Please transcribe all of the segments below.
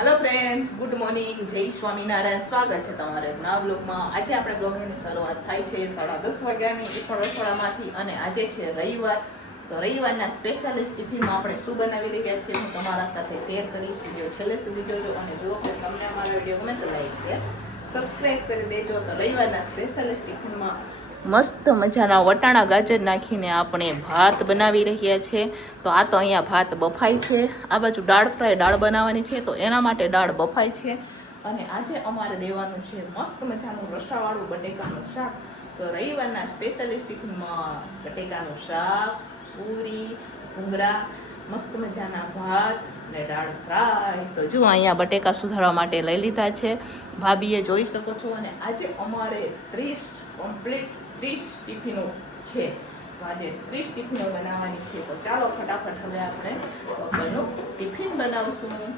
Hello friends, good morning, जय स्वामीनारायण। स्वागत છે તમારે નવા બ્લોગમાં। આજે આપણે બ્લોગની શરૂઆત થાય છે 10:30 વાગ્યાની રસોડામાંથી અને આજે છે રવિવાર। તો રવિવારના સ્પેશિયાલિસ્ટ ટિફિનમાં આપણે શું બનાવી રહ્યા છીએ હું તમારા સાથે શેર કરીશ। વિડીયો છેલ્લે સુધી જોજો અને જો તમને અમારો વિડીયો ગમે તો લાઈક શેર સબસ્ક્રાઇબ કરી દેજો। તો રવિવારના સ્પેશિયાલિસ્ટ ટિફિનમાં મસ્ત મજાના વટાણા ગાજર નાખીને આપણે ભાત બનાવી રહ્યા છીએ। તો આ તો અહીંયા ભાત બફાય છે, આ બાજુ દાળ ફ્રાય દાળ બનાવવાની છે તો એના માટે દાળ બફાય છે। અને આજે અમારે દેવાનું છે મસ્ત મજાનું રસાવાળું બટેકાનું શાક। તો રવિવારના સ્પેશિયાલિસ્ટ ટિફિનમાં બટેકાનું શાક, પૂરી, ભૂંગળા, મસ્ત મજાના ભાત ને દાળ ફ્રાય। તો જો અહીંયા બટેકા સુધારવા માટે લઈ લીધા છે, ભાભીએ જોઈ શકો છો। અને આજે અમારે 30 ટિફિનો છે, તો આજે 30 ટિફિનો બનાવવાની છે। તો ચાલો ફટાફટ હવે આપણે બપોરનું ટિફિન બનાવશું।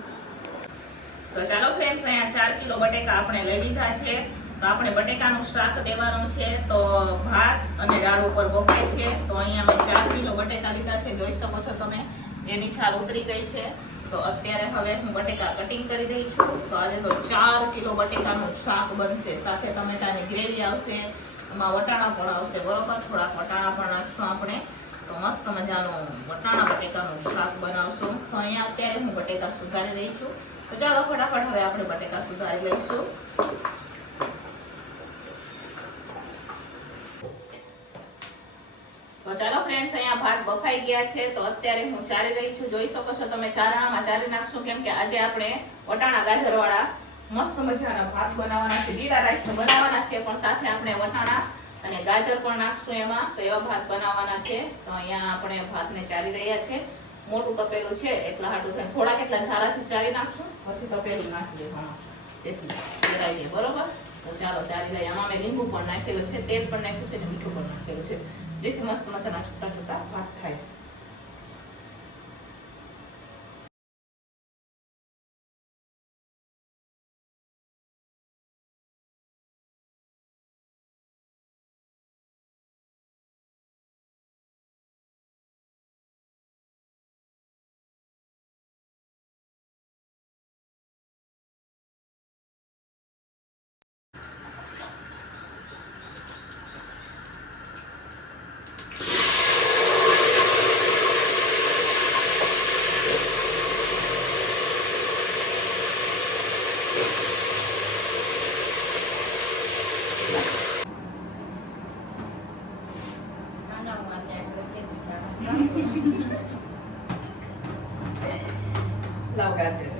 તો ચાલો ફ્રેન્ડ્સ, અહીંયા 4 કિલો બટેકા આપણે લઈ લીધા છે। તો આપણે બટેકાનું શાક દેવાનું છે, તો ભાત અને દાળ ઉપર બફાય છે। તો અહીંયા મેં 4 કિલો બટેકા લીધા છે, જોઈ શકો છો તમે, એની છાલ ઉતરી ગઈ છે। તો અત્યારે હવે હું બટેકા કટિંગ કરી રહી છું। તો આજે તો 4 કિલો બટેકાનું શાક બનશે, સાથે ટમેટાની ગ્રેવી આવશે, એમાં વટાણા પણ આવશે, બરોબર, થોડાક વટાણા પણ નાખશું આપણે। તો મસ્ત મજાનું વટાણા બટેકાનું શાક બનાવશું। તો અહીંયા અત્યારે હું બટેકા સુધારી રહી છું। તો ચાલો ફટાફટ હવે આપણે બટેકા સુધારી લઈશું। તો ચાલો ફ્રેન્ડ્સ, અહીંયા ભાત બફાઈ ગયા છે, તો અત્યારે હું ચારી રહી છું, જોઈ શકો છો તમે। ચારણામાં ચારી નાખશું, કેમ કે આજે આપણે વટાણા ગાજર વાળા મસ્ત મજાના ભાત બનાવવાના છે, જીરા રાઈસ તો બનાવવાના છે, પણ સાથે આપણે વટાણા અને ગાજર પણ નાખશું એમાં, તો એવા ભાત બનાવવાના છે। તો અહીંયા આપણે ભાતને ચારી રહ્યા છે, મોટું તપેલું છે એટલા હાટું થઈને થોડાક એટલા ઝારાથી ચારી નાખશું, પછી તપેલું નાખી દેવું, તેથી ચરાઈએ, બરોબર। તો ચાલો ચારી લઈએ। આમાં મેં લીંબુ પણ નાખેલું છે, તેલ પણ નાખ્યું છે અને મીઠું પણ નાખેલું છે, જેથી મસ્ત મજાના છૂટા છૂટા ભાત થાય। લાવ ગાજર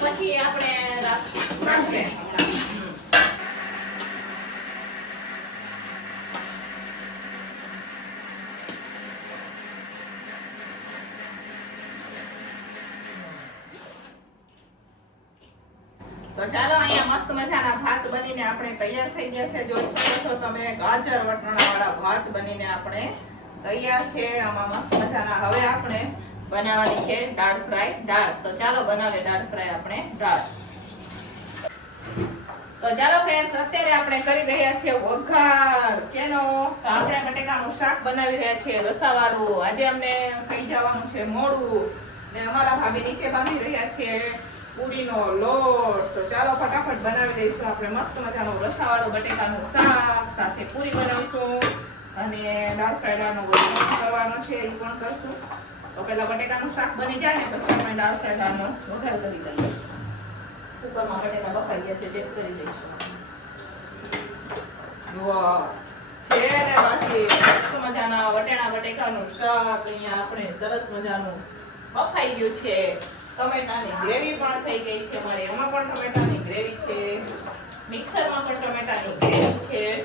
પછી આપણે રાખીએ। તો ચાલો, અહીંયા મસ્ત મજાના ભાત બનીને આપણે તૈયાર થઈ ગયા છે, જોઈ શકો છો તમે। ગાજર વટાણા વાળા ભાત બનીને આપણે તૈયાર છે। આમાં મસ્ત મજાના હવે આપણે બનાવવાની છે દાળ ફ્રાય દાળ। તો ચાલો બનાવીએ દાળ ફ્રાય આપણે દાળ। તો ચાલો ફ્રેન્ડ્સ, અત્યારે આપણે કરી રહ્યા છીએ વઘાર કેનો। તો આપણે બટેકાનું શાક બનાવી રહ્યા છીએ રસાવાળું। આજે અમને ખાઈ જવાનું છે મોડું ને અમારા ભાભી નીચે બાંધી રહ્યા છે પૂરીનો લોટ। તો ચાલો ફટાફટ બનાવી દઈશું આપણે મસ્ત મજાનું રસાવાળું બટેકાનું શાક, સાથે પૂરી બનાવીશું અને દાળ ફ્રાયનો બધું કરવાનો છે, એ પણ કરશું। તો પેલા બટેકાનું શાક બની જાય ને પછી આપણે દાળ ફ્રાયનો વઘાર કરી દઈએ। કુકરમાં બટેકા બફાઈ ગયા છે, ચેક કરી લઈશું। વાહ, છે ને બાકી મસ્ત મજાના વટાણા બટેકાનું શાક અહીંયા આપણે સરસ મજાનું બફાઈ ગયું છે। ટમેટાની ગ્રેવી પણ થઈ ગઈ છે, મારે એમાં પણ ટમેટાની ગ્રેવી છે, મિક્સરમાં પણ ટમેટાની છે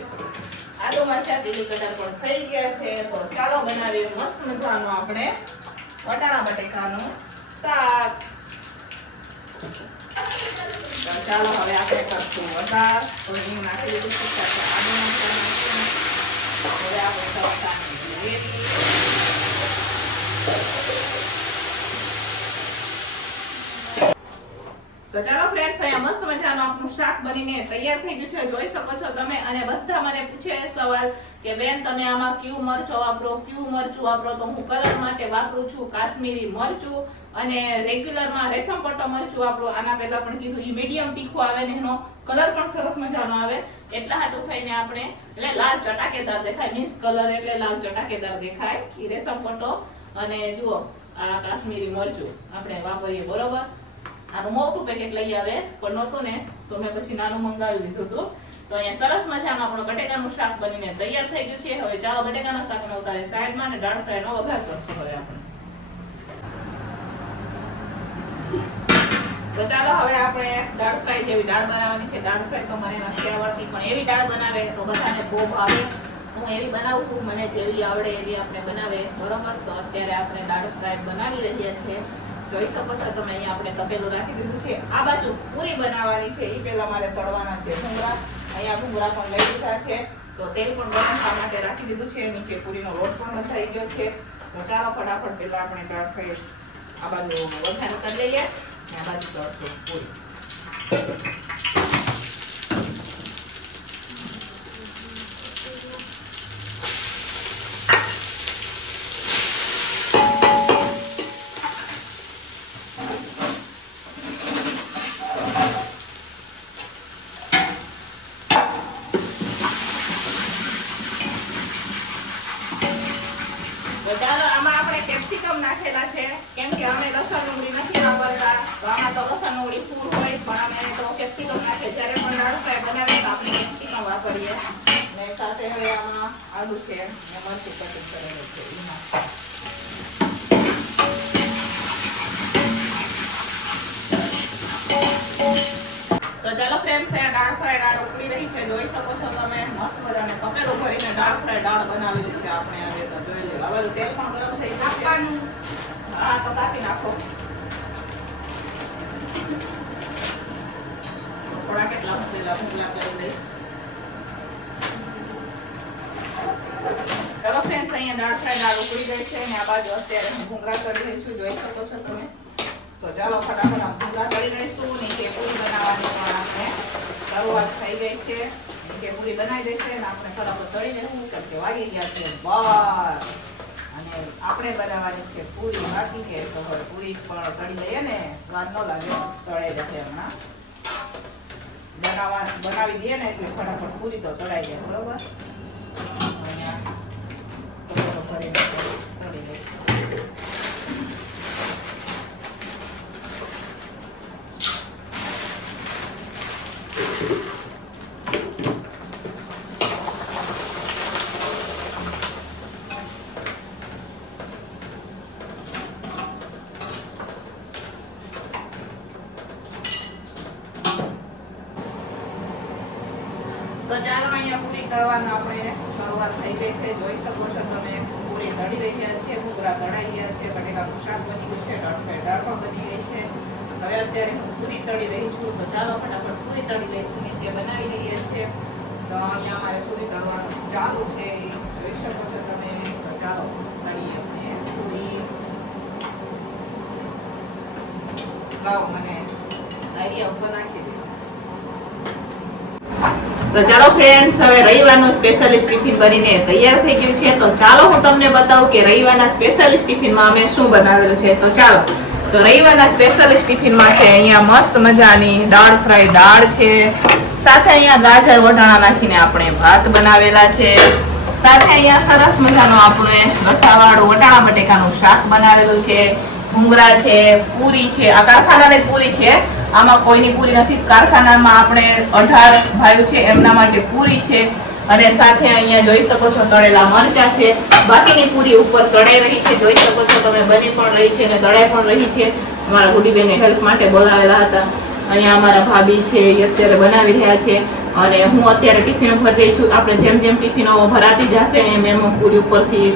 આદુ મરચા ચીલી કટર પણ થઈ ગયા છે. તો ચાલો બનાવીએ મસ્ત મજાનું આપણે વટાણા બટેકાનું શાક. તો ચાલો હવે આપણે કરશું વઘાર. તો અહીં નાખી દીધું છે સાથે આદુ મરચા નાખીને હવે આપણે ટમેટાની ગ્રેવી. તો ચાલો ફ્રેન્ડ્સ, અહીંયા મસ્ત મજાનું આપણું શાક બનીને તૈયાર થઈ ગયું છે, જોઈ શકો છો તમે. અને બધા મને પૂછે સવાલ કે બેન તમે આમાં કયું મરચું વાપરો, કયું મરચું વાપરો? તો હું કલર માટે વાપરું છું કાશ્મીરી મરચું અને રેગ્યુલરમાં રેશમ પટ્ટો મરચું વાપરું. આના પહેલા પણ કીધું ઈ મીડિયમ તીખું આવે ને એનો કલર પણ સરસ મજાનો આવે. એટલા હાટું થઈને આપણે એટલે લાલ ચટાકેદાર દેખાય, મીન્સ કલર એટલે લાલ ચટાકેદાર દેખાય ઈ રેશમ પટ્ટો. અને જુઓ આ કાશ્મીરી મરચું આપણે વાપરીએ, બરોબર. આનું મોટું પેકેટ લઈ આવે પણ નહોતું ને, તો મેં પછી નાનું મંગાવી લીધું હતું. તો અહીંયા સરસ મજાનું આપણું બટેકાનું શાક બનીને તૈયાર થઈ ગયું છે. હવે ચાલો બટેકાના શાકને ઉતારી સાઈડમાં અને દાળ ફ્રાયનો વઘાર કરશું હવે આપણે. તો ચાલો હવે આપણે દાળ ફ્રાય જેવી દાળ બનાવવાની છે. દાળ ફ્રાય તો મને નથી આવડતી, પણ એવી દાળ બનાવે તો બધાને બહુ ભાવે. હું એવી બનાવું છું, મને જેવી આવડે એવી આપણે બનાવે, બરોબર. તો અત્યારે આપણે દાળ ફ્રાય બનાવી રહ્યા છીએ. જોઈ શકો છો તમે, અહીંયા આપણે તપેલું રાખી દીધું છે. આ બાજુ પૂરી બનાવવાની છે, એ પહેલા મારે તળવાના છે ભૂંગળા. અહીંયા ભૂંગળા પણ લઈ લીધા છે. તો તેલ પણ ગરમ થવા માટે રાખી દીધું છે. નીચે પૂરીનો લોટ પણ બંધાઈ ગયો છે. તો ચાલો ફટાફટ પહેલા આપણે દાળ ફ્રાય આ બાજુ વઘાર કરી લઈએ અને આ બાજુ તળશું પૂરી. ચાલો આમાં આપણે કેપ્સિકમ નાખેલા છે, કેમ કે અમે લસણ ડુંગળી નથી વાપરતા. તો આમાં તો લસણ ડુંગળી ફૂલ હોય, પણ અમે તો કેપ્સિકમ નાખે. જ્યારે પણ દાળ ફ્રાય બનાવીએ તો આપણે કેપ્સિકમ વાપરીએ. અને સાથે હવે આમાં આદુ છે અને મરચું કટિંગ કરેલું છે એમાં. તો ચાલો ફ્રેન્ડ્સ, દાળ ફ્રાય દાળ ઉકળી રહી છે, જોઈ શકો છો તમે. મસ્ત મજાને તપેલું ભરીને દાળ ફ્રાય દાળ બનાવેલી છે આપણે. હવે તો જોઈ લો, હવે તેલ પણ ગરમ થઈ ગયું છે. હા, તો કાપી નાખો. થોડા કેટલા ભૂંગળા કરી દઈશ. ચાલો ફ્રેન્ડ્સ, અહીંયા દાળ ફ્રાય દાળ ઉકળી ગઈ છે અને આ બાજુ અત્યારે હું ભૂંગળા કરી રહી છું, જોઈ શકો છો તમે. તો ચાલો ફટાફટ આમ ભૂંગળા કરી દઈશું. નીચે પૂરી બનાવવાની પણ આપણે શરૂઆત થઈ ગઈ છે. નીચે પૂરી બનાવી દઈ છે અને આપણે ફટાફટ તળી દઈશું, કેમ કે વાગી ગયા છે 12. અને આપણે બનાવવાની છે પૂરી. બાકી છે તો હવે પૂરી પણ તળી લઈએ ને, વાર ન લાગે, તળાઈ જશે હમણાં. બનાવી દઈએ ને એટલે ફટાફટ પૂરી તો તળાઈ જાય, બરોબર. અહીંયા ભરીને તળી દઈશું. તો ચાલો અહીંયા પૂરી તળવાનું આપણે શરૂઆત થઈ ગઈ છે, જોઈ શકો છો તમે. પૂરી તળી રહ્યા છે, ભૂંગળા તળાઈ ગયા છે, બટેકાનું શાક બની ગયું છે, દાળ ફ્રાય દાળ પણ બની ગઈ છે. હવે અત્યારે હું પૂરી તળી રહી છું. તો ચાલો ફટાફટ પૂરી તળી લઈશું. નીચે બનાવી રહ્યા છે, તો અહીંયા અમારે પૂરી તળવાનું ચાલુ છે, જોઈ શકો છો તમે. તો ચાલો તળીએ આપણે પૂરી. લાવો મને આઈડિયા ઉપર નાખી દો. તો ચાલો ફ્રેન્ડ્સ, હવે રવિવારનું સ્પેશિયલિસ્ટ ટિફિન બનીને તૈયાર થઈ ગયું છે. તો ચાલો હું તમને બતાવું કે રવિવારના સ્પેશિયલિસ્ટ ટિફિનમાં અમે શું બનાવેલું છે. તો ચાલો, તો રવિવારના સ્પેશિયલિસ્ટ ટિફિનમાં છે અહીંયા મસ્ત મજાની દાળ ફ્રાય દાળ છે. સાથે અહીંયા ગાજર વટાણા નાખીને આપણે ભાત બનાવેલા છે. સાથે અહીંયા સરસ મજાનું આપણે લસાવાળું વટાણા બટેકાનું શાક બનાવેલું છે. ભૂંગળા છે, પૂરી છે. આ કારખાનાની પૂરી છે, આમાં કોઈની પૂરી નથી. કારખાનામાં આપણે 18 ભાઈઓ છે એમના માટે પૂરી છે. અને સાથે અહીંયા જોઈ શકો છો તળેલા મરચા છે. બાકીની પૂરી ઉપર તળાઈ રહી છે, જોઈ શકો છો તમે. બની પણ રહી છે અને તળાઈ પણ રહી છે. અમારા ગુડીબેને હેલ્પ માટે બોલાવેલા હતા. અહીંયા અમારા ભાભી છે, એ અત્યારે બનાવી રહ્યા છે. અને હું અત્યારે ટિફિનો ભરી રહી છું. આપણે જેમ જેમ ટિફિનો ભરાતી જશે એમ એમ પૂરી ઉપરથી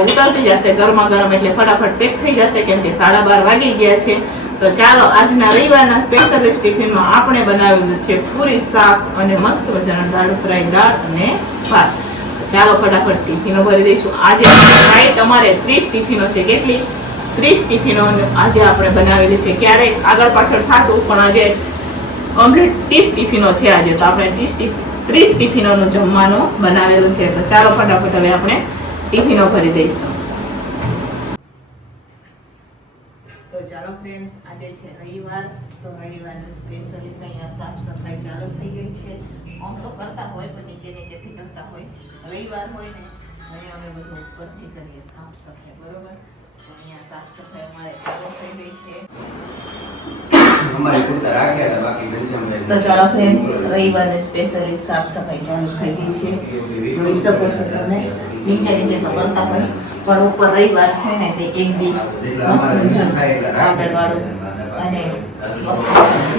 ઉતરતી જશે ગરમા ગરમ, એટલે ફટાફટ પેક થઈ જશે, કેમ કે 12:30 વાગી ગયા છે. તો ચાલો આજના રવિવારના સ્પેશિયલિસ્ટ ટિફિનમાં આપણે બનાવેલું છે પૂરી, શાક અને મસ્ત મજાના દાળ ફ્રાય, દાળ અને ભાત. ચાલો ફટાફટ ટિફિનો ભરી દઈશું. આજે રાઈટ અમારે 30 ટિફિનો છે. કેટલી? 30 ટિફિનો આજે આપણે બનાવેલી છે. ક્યારેક આગળ પાછળ થાતું, પણ આજે કમ્પ્લીટ 30 ટિફિનો છે આજે. તો આપણે 30 ટિફિનોનું જમવાનું બનાવેલું છે. તો ચાલો ફટાફટ હવે આપણે ટિફિનો ભરી દઈશું. તો ચાલો ફ્રેન્ડ્સ, આજે છે રવિવાર. તો રવિવારનું સ્પેશિયલી અહીંયા સાફ સફાઈ ચાલુ થઈ ગઈ છે. આમ તો કરતા હોય પણ નીચેથી કરતા હોય. રવિવાર હોય ને અહીંયા અમે બધું ઉપરથી કરીએ સાફ સફાઈ, બરોબર? તો અહીંયા સાફ સફાઈ અમારે ચાલુ થઈ ગઈ છે. તો ચાલો ફ્રેન્ડ્સ, રવિવારની સ્પેશિયલી સાફ સફાઈ ચાલુ થઈ ગઈ છે. જોઈ શકો છો તમે. નીચે તો કરતા હોય, પણ ઉપર રવિવાર હોય ને તે એક દી મસ્ત પાવડર વાળું અને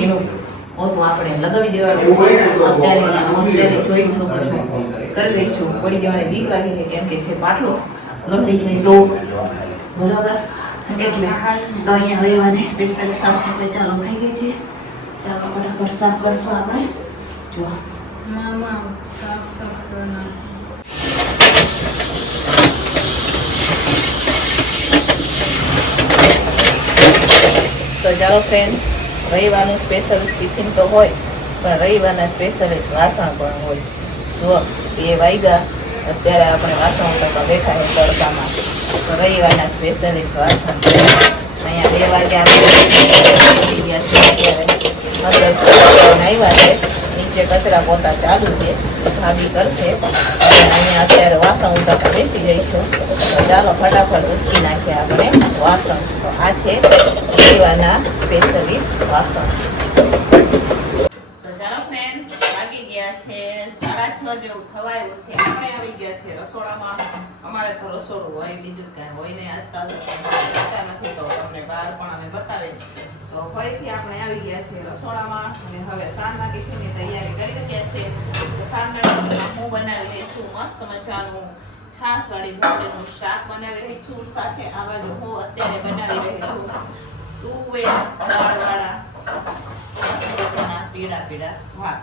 એનું પોતું આપણે લગાવી દેવાનું. અત્યારે જોઈ શકો છો કરી રહી છું. પડી જવાની બીક લાગે છે, કેમ કે છે પાટલો લગાઈ જાય તો, બરાબર? એટલે તો અહીંયા રવિવારની સ્પેશિયલ સાફ સફાઈ ચાલુ થઈ ગઈ છે. ચાલો ફટાફટ સાફ કરશું આપણે. જો તો ચાલો ફ્રેન્ડ્સ, રવિવારનું સ્પેશિયલિસ્ટ ટિફિન તો હોય, પણ રવિવારના સ્પેશિયલિસ્ટ વાસણ પણ હોય. જો 2 વાગ્યા, અત્યારે આપણે વાસણ ઉઠાવતા બેઠા છે તડકામાં. તો રવિવારના સ્પેશિયલિસ્ટ વાસણ અહીંયા 2 વાગ્યા આવ્યા છે. નીચે કચરા પોતા ચાલુ છે, ભાભી કરશે. અહીંયા અત્યારે વાસણ ઉઠાવતા બેસી જઈશું. તો ચાલો ફટાફટ ઉઠી નાખીએ આપણે વાસણ. તો આ છે રવિવારના સ્પેશિયલિસ્ટ વાસણ. તો ચાલો ફ્રેન્ડ્સ, વાગી ગયા છે 6:30 જેવું થવાયું છે. આપણે આવી ગયા છે રસોડામાં. અમારે તો રસોડું હોય, બીજું કાંઈ હોય ને. આજકાલ તો બતાવતા નથી, તો તમને બહાર પણ અમે બતાવીએ. તો ફરીથી આપણે આવી ગયા છે રસોડામાં અને હવે સાંજના ટિફિનની તૈયારી કરી રહ્યા છે. તો સાંજના ટિફિનમાં હું બનાવી રહી છું મસ્ત મજાનું છાશવાળી ભીંડાનું શાક બનાવી રહી છું. સાથે આ બાજુ હું અત્યારે બનાવી રહી છું તુવેર દાળવાળા પીળા ભાત.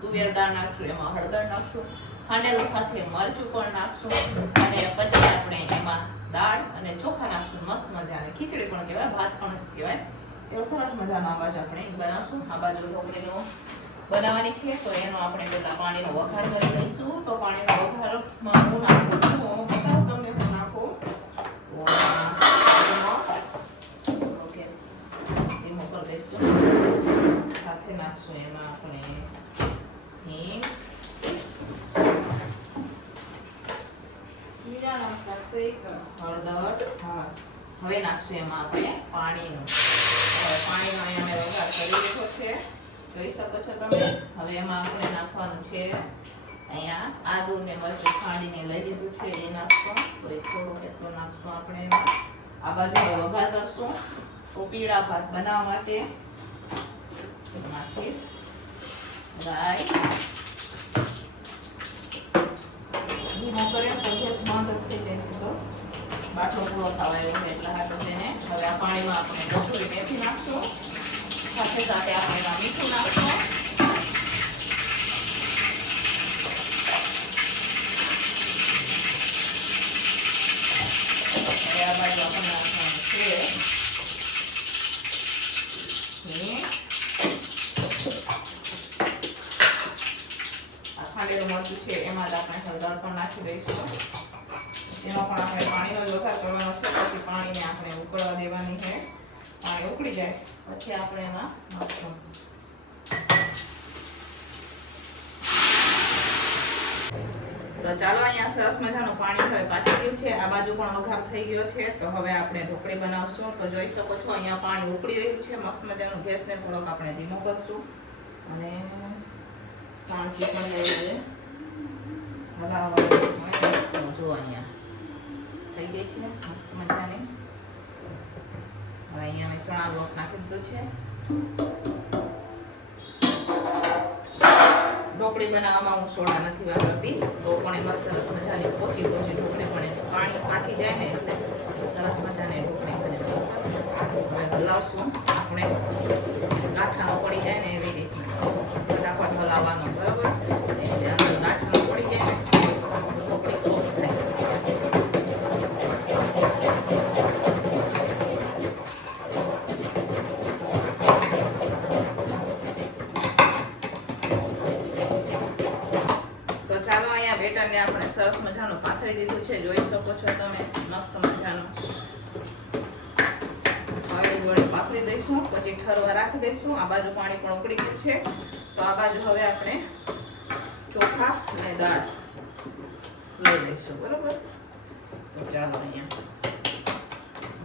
તુવેર દાળ નાખશું, એમાં હળદર નાખશું, ખાંડેલું સાથે મરચું પણ નાખશું, અને પછી આપણે એમાં દાળ અને ચોખા નાખશું. મસ્ત મજાની ખીચડી પણ કહેવાય, ભાત પણ કહેવાય. એવો સરસ મજાનો આ બાજુ આપણે બનાવશું. આ બાજુ ઢોકળીનો બનાવવાની છે, તો એનો આપણે પહેલા પાણીનો વઘાર કરી લઈશું. તો પાણીનો વઘારમાં હું નાખું છું, બતાવું તમને હું નાખું. સાથે નાખશું એમાં આપણે હિંગ, હળદર. હવે નાખશું એમાં આપણે પાણીનો. પાણીનો અહીંયા મેં વઘાર કરી દીધો છે, જોઈ શકો છો તમે. હવે એમાં આપણે નાખવાનું છે અહીંયા આદુ ને મરચું ખાંડીને લઈ લીધું છે, એ નાખશું. તો એ થોડું એટલું નાખશું આપણે એમાં. આ બાજુ વઘાર કરશું. તો પીળા ભાત બનાવવા માટે નાખીશ રાઈ. ધીમો કરે તો ગેસ બંધ થઈ જશે, તો બાટલો પૂરો થવા આવ્યો છે એટલે હાથ તેને. હવે આ પાણીમાં આપણે કસૂરી મેથી નાખશું. સાથે સાથે આપણે એમાં મીઠું નાખશું. આ બાજુ આપણે નાખવાનું છે ખાંડેલું મરચું છે, એમાં જ આપણે હળદર પણ નાખી દઈશું. એમાં પણ આપણે પાણીનો જ વઘાર કરવાનો છે. પછી પાણીને આપણે ઉકળવા દેવાની છે. પાણી ઉકળી જાય પછી આપણે એમાં નાખશું. તો ચાલો, અહીંયા સરસ મજાનું પાણી હવે પાકી ગયું છે. આ બાજુ પણ વઘાર થઈ ગયો છે. તો હવે આપણે ઢોકળી બનાવશું. તો જોઈ શકો છો અહીંયા પાણી ઉકળી રહ્યું છે મસ્ત મજાનું. ગેસને થોડોક આપણે ધીમો કરશું અને સાંચી પણ લઈ લઈએ. હલાવવાનું જો અહીંયા થઈ ગઈ છે મસ્ત મજાની. હવે અહીંયા મેં ચણા લોટ નાખી દીધો છે. ઢોકળી બનાવવામાં હું સોડા નથી વાપરતી, તો પણ એમાં સરસ મજાની પોચી ઢોકળી પણ પાણી પાકી જાય ને એટલે સરસ મજાની ઢોકળી બને. હવે હલાવશું આપણે, ગાંઠા ન પડી જાય ને એવી રીતના ફટાફટ હલાવવાનો, બરાબર? એટલે અંદર ગાંઠા ન પડી જાય ને ઢોકળી સોફ્ટ થાય. તો ચાલો, અહીંયા બેટરને આપણે સરસ મજાનું પાથરી દીધું છે, જોઈ શકો છો તમે, મસ્ત મજાનું. હવે જોડે પાથરી દઈશું, પછી ઠરવા રાખી દઈશું. આ બાજુ પાણી પણ ઉકળી ગયું છે, તો આ બાજુ હવે આપણે ચોખા અને દાળ લઈ લઈશું, બરોબર? તો ચાલો, અહીંયા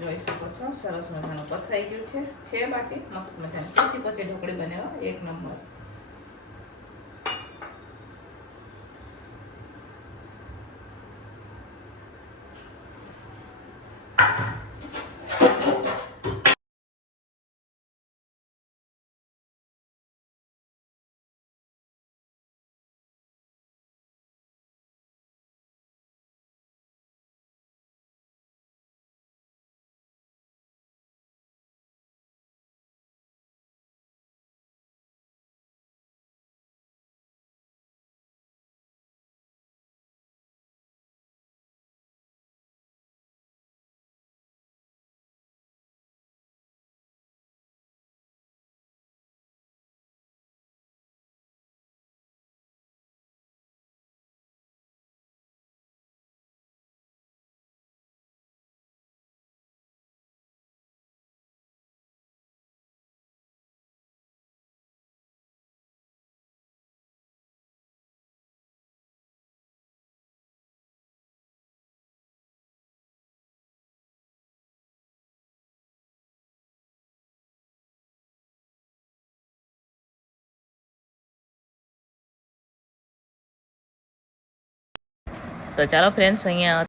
જોઈ શકો છો સરસ મજાનું પથરાઈ ગયું છે બાકી મસ્ત મજાની પોચી પોચી ઢોકળી બનાવવા એક નંબર. તો ચાલો ફ્રેન્ડ્સ, અહીંયા